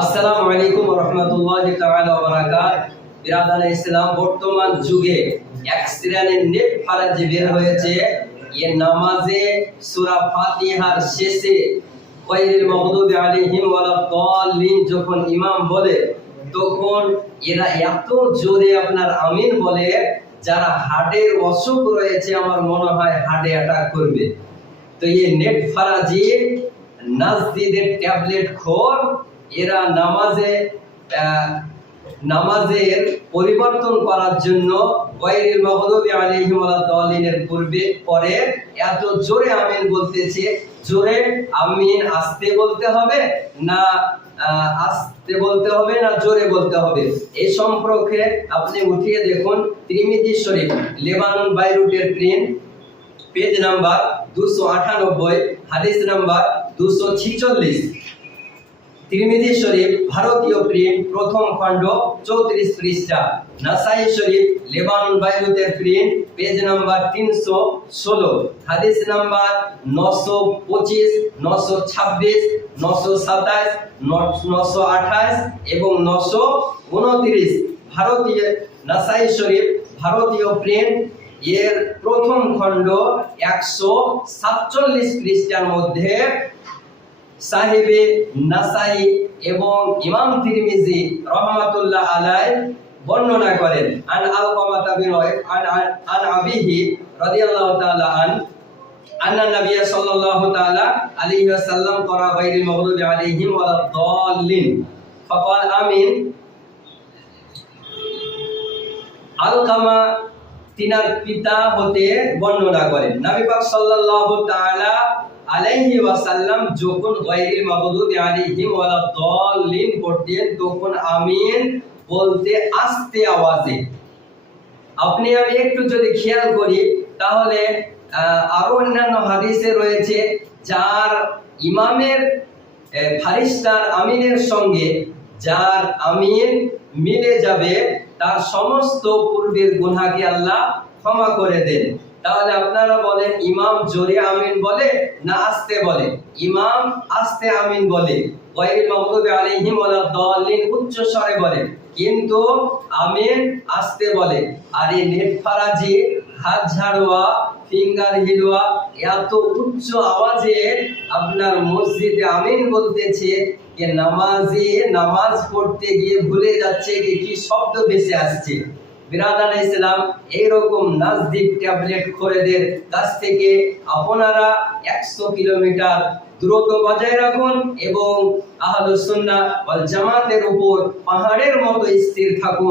আসসালামু আলাইকুম রহমতুল্লাহ বারাকাত। ইসলাম, বর্তমান যুগে এক নেট ফারাজি বের হয়েছে, এ নামাজে সূরা ফাতিহার শেষে মাগদুবি আলাইহিম দাল্লিন যখন ইমাম বলে, তখন এরা এত জোরে আপনার আমিন বলে, যারা হার্টের অসুখ রয়েছে, আমার মনে হয় হার্টে অ্যাটাক করবে। তো এই নেট ফারাজি নাজদিদের ট্যাবলেট খোর এরা নামাজে নামাজের পরিবর্তন করার জন্য গায়রিল মাগদুবি আলাইহিম ওয়ালাদ-দাল্লিনের পূর্বে, পরে এত জোরে আমিন বলতেছে, জোরে আমিন আসতে বলতে হবে না আস্তে বলতে হবে না জোরে বলতে হবে। এই সম্পর্কে আপনি উঠিয়ে দেখুন ত্রিমিজি শরীফ, লেবানন, বাইরুটের প্রিন্ট, পেজ নাম্বার দুশো আটানব্বই, হাদিস নাম্বার দুশো ছিচল্লিশ। তিরমিজি শরীফ, ভারতীয় প্রিন্ট, প্রথম খণ্ড, চৌত্রিশ পৃষ্ঠা। নাসাই শরীফ, লেবানন বাইরুতের প্রিন্ট, পেজ নাম্বার তিনশো ষোলো। হাদিস নাম্বার নশো পঁচিশ, নশো ছাব্বিশ, নশো সাতাশ, নশো আঠাশ এবং নশো উনত্রিশ। ভারতীয়, নাসাই শরীফ, ভারতীয় প্রিন্ট, এর প্রথম খণ্ড একশো সাতচল্লিশ পৃষ্ঠার মধ্যে সাহেবে নাসাই এবং ইমাম তিরমিজি রহমাতুল্লাহ আলাই বর্ণনা করেন, আন আলকামাতা বিন ওয়াইফ, আন আন- আবিহি রাদিয়াল্লাহু তাআলা আন, আন্না নবী সাল্লাল্লাহু তাআলা আলাইহি ওয়াসাল্লাম করা গায়রিল মাগদুবি আলাইহিম ওয়ালাদ দাল্লিন। ফাকাল আমিন, আলকামা তিনার পিতা হতে বর্ণনা করেন। নবী পাক সাল্লাল্লাহু তাআলা আলাইহি ওয়াসাল্লাম যখন গায়রিল মাগদুবি আলাইহিম ওয়ালা দাল্লিন পড়তেন তখন আমিন বলতে আস্তে আওয়াজে। আপনি, আমি একটু যদি খেয়াল করি, তাহলে আরও অন্যান্য হাদিসে রয়েছে, যার ইমামের ফারিস্তার আমিনের সঙ্গে যার আমিন মিলে যাবে, তার সমস্ত পূর্বের গুনাহকে আল্লাহ ক্ষমা করে দেন। তাহলে আপনারা বলেন, ইমাম জোরে আমিন বলে না আস্তে বলে? ইমাম আস্তে আমিন বলে। গায়রিল মাগদুবি আলাইহিম ওয়ালাদ দাল্লিন উচ্চ স্বরে বলে। কিন্তু আমিন আস্তে বলে। আর এই নেট ফারাজি হাত ঝাড়ুয়া ফিঙ্গার হিলুয়া এত উচ্চ আওয়াজে আপনার মসজিদে আমিন বলতেছে যে নামাজি নামাজ পড়তে গিয়ে ভুলে যাচ্ছে যে কি শব্দ ভেসে আসছে। বিরাদান ইসলাম এইরকম নাজদিক ট্যাবলেট খোরেদের কাছ থেকে আপনারা একশো কিলোমিটার দূরত্ব বজায় রাখুন এবং আহলুস সুন্নাহ ওয়াল জামাতের উপর পাহাড়ের মতো স্থির থাকুন।